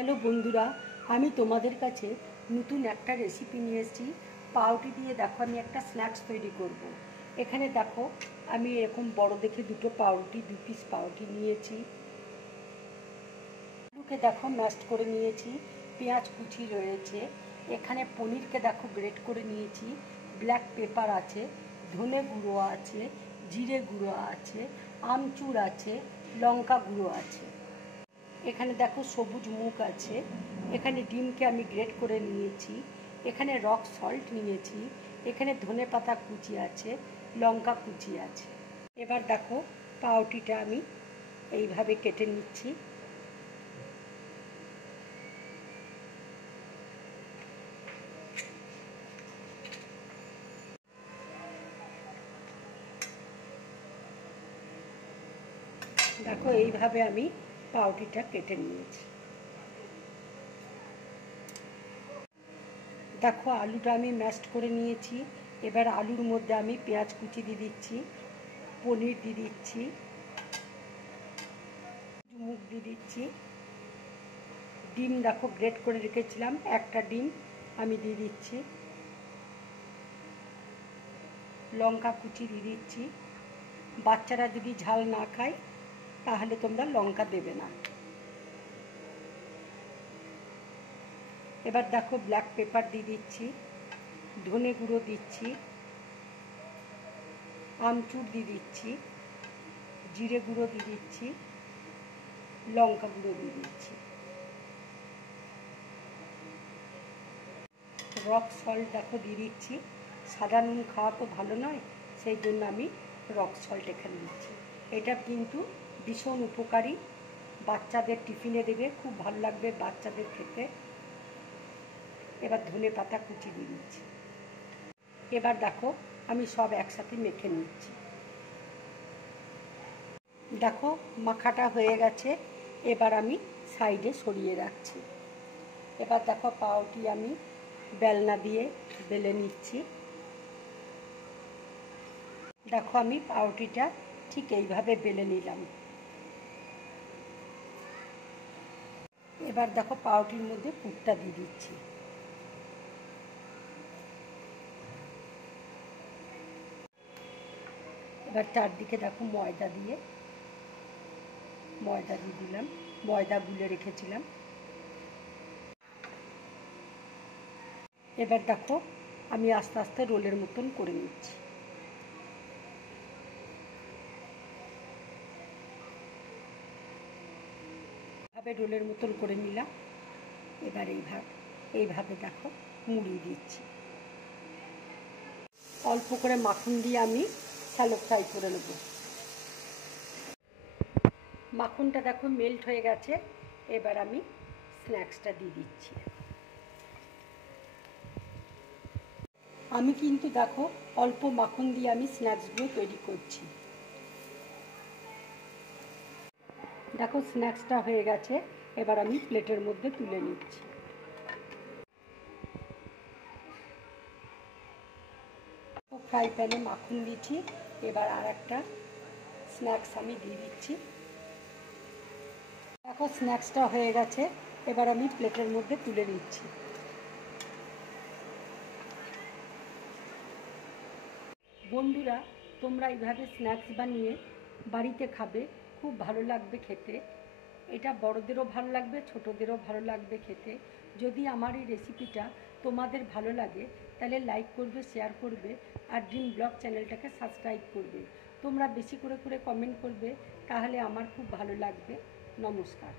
Hello বন্ধুরা, আমি তোমাদের কাছে নতুন একটা রেসিপি নিয়ে এসেছি। পাউরুটি দিয়ে দেখো আমি একটা স্ন্যাক্স তৈরি করব। এখানে দেখো আমি এরকম বড় দেখে দুটো পাউরুটি, 2 পিস পাউরুটি নিয়েছি। আলুকে দেখো ম্যাশড করে নিয়েছি, পেঁয়াজ কুচি রয়েছে, এখানে পনিরকে দেখো গ্রেট করে নিয়েছি, ব্ল্যাক পেপার আছে, ধনে গুঁড়ো আছে, জিরে গুঁড়ো আছে, আমচুর আছে, লঙ্কা গুঁড়ো আছে। এখানে দেখো সবুজ মুগ আছে, এখানে ডিমকে আমি গ্রেট করে নিয়েছি, এখানে রক সল্ট নিয়েছি, এখানে ধনে পাতা কুচি আছে, লঙ্কা কুচি আছে। এবার দেখো পাউরুটিটা আমি এইভাবে কেটে নিচ্ছি। দেখো এইভাবে আমি পাউরুটিটা কেটে নিয়েছি। দেখো আলুটা আমি ম্যাশড করে নিয়েছি। এবার আলুর মধ্যে আমি পেঁয়াজ কুচি দিয়ে দিচ্ছি, পনির দিয়ে দিচ্ছি, মুগ দিয়ে দিচ্ছি, ডিম দেখো গ্রেট করে রেখেছিলাম একটা ডিম আমি দিয়ে দিচ্ছি, লঙ্কা কুচি দিয়ে দিচ্ছি। বাচ্চারা যদি ঝাল না খায় তাহলে তোমরা লঙ্কা দেবে না। এবার দেখো ব্ল্যাক পেপার দিয়ে দিচ্ছি, ধনে গুঁড়ো দিচ্ছি, আমচুর দিয়ে দিচ্ছি, জিরে গুঁড়ো দিয়ে দিচ্ছি, লঙ্কা গুঁড়ো দিয়ে দিচ্ছি, রক সল্ট দেখো দিয়ে দিচ্ছি। সাদা নুন খাওয়া তো ভালো নয়, সেই জন্য আমি রক সল্ট এখানে দিচ্ছি। এটা কিন্তু ভীষণ উপকারী, বাচ্চাদের টিফিনে দেবে, খুব ভালো লাগবে বাচ্চাদের খেতে। এবার ধনে পাতা কুচি দিয়ে দিচ্ছি। এবার দেখো আমি সব একসাথে মেখে নিচ্ছি। দেখো মাখাটা হয়ে গেছে, এবার আমি সাইডে সরিয়ে রাখছি। এবার দেখো পাউরুটি আমি বেলনা দিয়ে বেলে নিচ্ছি। দেখো আমি পাউরুটিটা ঠিক এইভাবে বেলে নিলাম। এবার দেখো পাউরুটির মধ্যে পুরটা দিয়ে দিচ্ছি। এবার চারদিকে দেখো ময়দা দিয়ে দিলাম, ময়দা গুলে রেখেছিলাম। এবার দেখো আমি আস্তে আস্তে রোলের মতন করে নিচ্ছি। এভাবে রোলের মতন করে নিলাম। এবার এইভাবে দেখো মুড়িয়ে দিচ্ছি। অল্প করে মাখন দিয়ে আমি শ্যালো ফ্রাই করে নেব। মাখনটা দেখো মেল্ট হয়ে গেছে, এবার আমি স্ন্যাক্সটা দিয়ে দিচ্ছি। আমি কিন্তু দেখো অল্প মাখন দিয়ে আমি স্ন্যাক্সগুলো তৈরি করছি। দেখো স্ন্যাক্সটা হয়ে গেছে, এবার আমি প্লেটের মধ্যে তুলে নিচ্ছি। ফ্রাই প্যানে মাখন দিচ্ছি, এবার আর একটা স্ন্যাক্স আমি দিয়ে দিচ্ছি। দেখো স্ন্যাক্সটা হয়ে গেছে, এবার আমি প্লেটের মধ্যে তুলে নিচ্ছি। বন্ধুরা, তোমরা এইভাবে স্ন্যাক্স বানিয়ে বাড়িতে খাবে, খুব ভালো লাগবে খেতে। এটা বড়দেরও ভালো লাগবে, ছোটদেরও ভালো লাগবে খেতে। যদি আমার এই রেসিপিটা তোমাদের ভালো লাগে তাহলে লাইক করবে, শেয়ার করবে, আর ড্রিম ব্লগ চ্যানেলটাকে সাবস্ক্রাইব করবে। তোমরা বেশি করে কমেন্ট করবে, তাহলে আমার খুব ভালো লাগবে। নমস্কার।